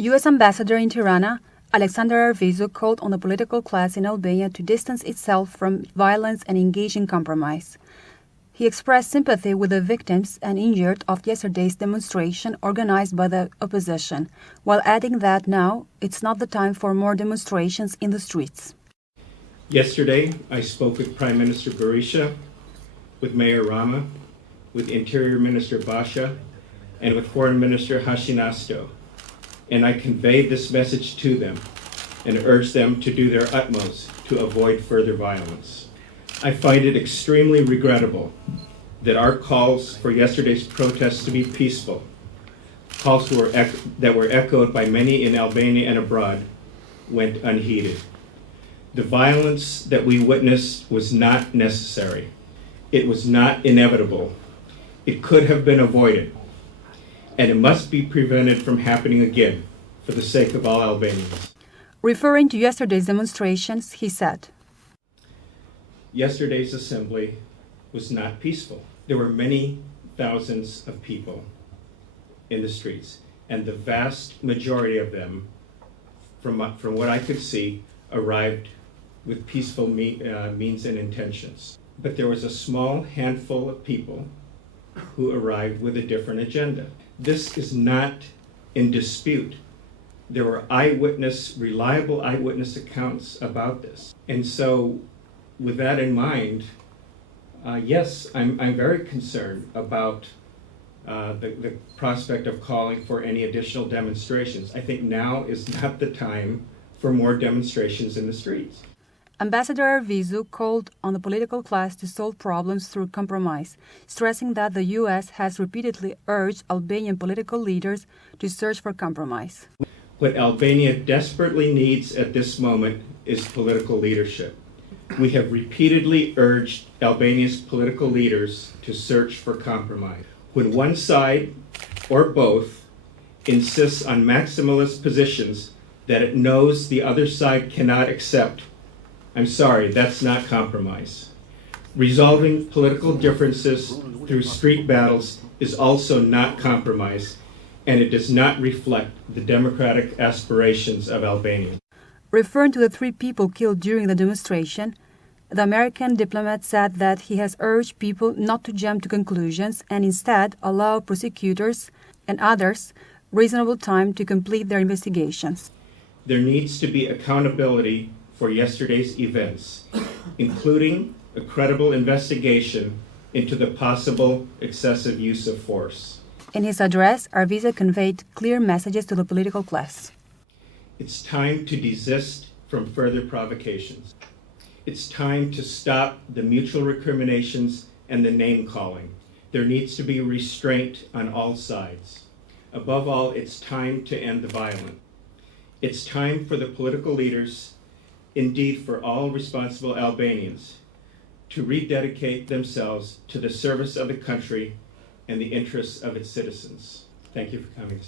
U.S. Ambassador in Tirana, Alexander Arvizu, called on the political class in Albania to distance itself from violence and engage in compromise. He expressed sympathy with the victims and injured of yesterday's demonstration organized by the opposition, while adding that now it's not the time for more demonstrations in the streets. Yesterday, I spoke with Prime Minister Berisha, with Mayor Rama, with Interior Minister Basha, and with Foreign Minister Hashinasto, and I conveyed this message to them and urged them to do their utmost to avoid further violence. I find it extremely regrettable that our calls for yesterday's protests to be peaceful, calls that were echoed by many in Albania and abroad, went unheeded. The violence that we witnessed was not necessary. It was not inevitable. It could have been avoided, and it must be prevented from happening again for the sake of all Albanians. Referring to yesterday's demonstrations, he said, Yesterday's assembly was not peaceful. There were many thousands of people in the streets, and the vast majority of them, from what I could see, arrived with peaceful means and intentions. But there was a small handful of people who arrived with a different agenda. This is not in dispute. There were reliable eyewitness accounts about this. And so, with that in mind, yes, I'm very concerned about the prospect of calling for any additional demonstrations. I think now is not the time for more demonstrations in the streets. Ambassador Arvizu called on the political class to solve problems through compromise, stressing that the U.S. has repeatedly urged Albanian political leaders to search for compromise. What Albania desperately needs at this moment is political leadership. We have repeatedly urged Albania's political leaders to search for compromise. When one side, or both, insists on maximalist positions that it knows the other side cannot accept, I'm sorry, that's not compromise. Resolving political differences through street battles is also not compromise, and it does not reflect the democratic aspirations of Albania. Referring to the 3 people killed during the demonstration, the American diplomat said that he has urged people not to jump to conclusions and instead allow prosecutors and others reasonable time to complete their investigations. There needs to be accountability for yesterday's events, including a credible investigation into the possible excessive use of force. In his address, Arvizu conveyed clear messages to the political class. It's time to desist from further provocations. It's time to stop the mutual recriminations and the name-calling. There needs to be restraint on all sides. Above all, it's time to end the violence. It's time for the political leaders, indeed for all responsible Albanians, to rededicate themselves to the service of the country and the interests of its citizens. Thank you for coming.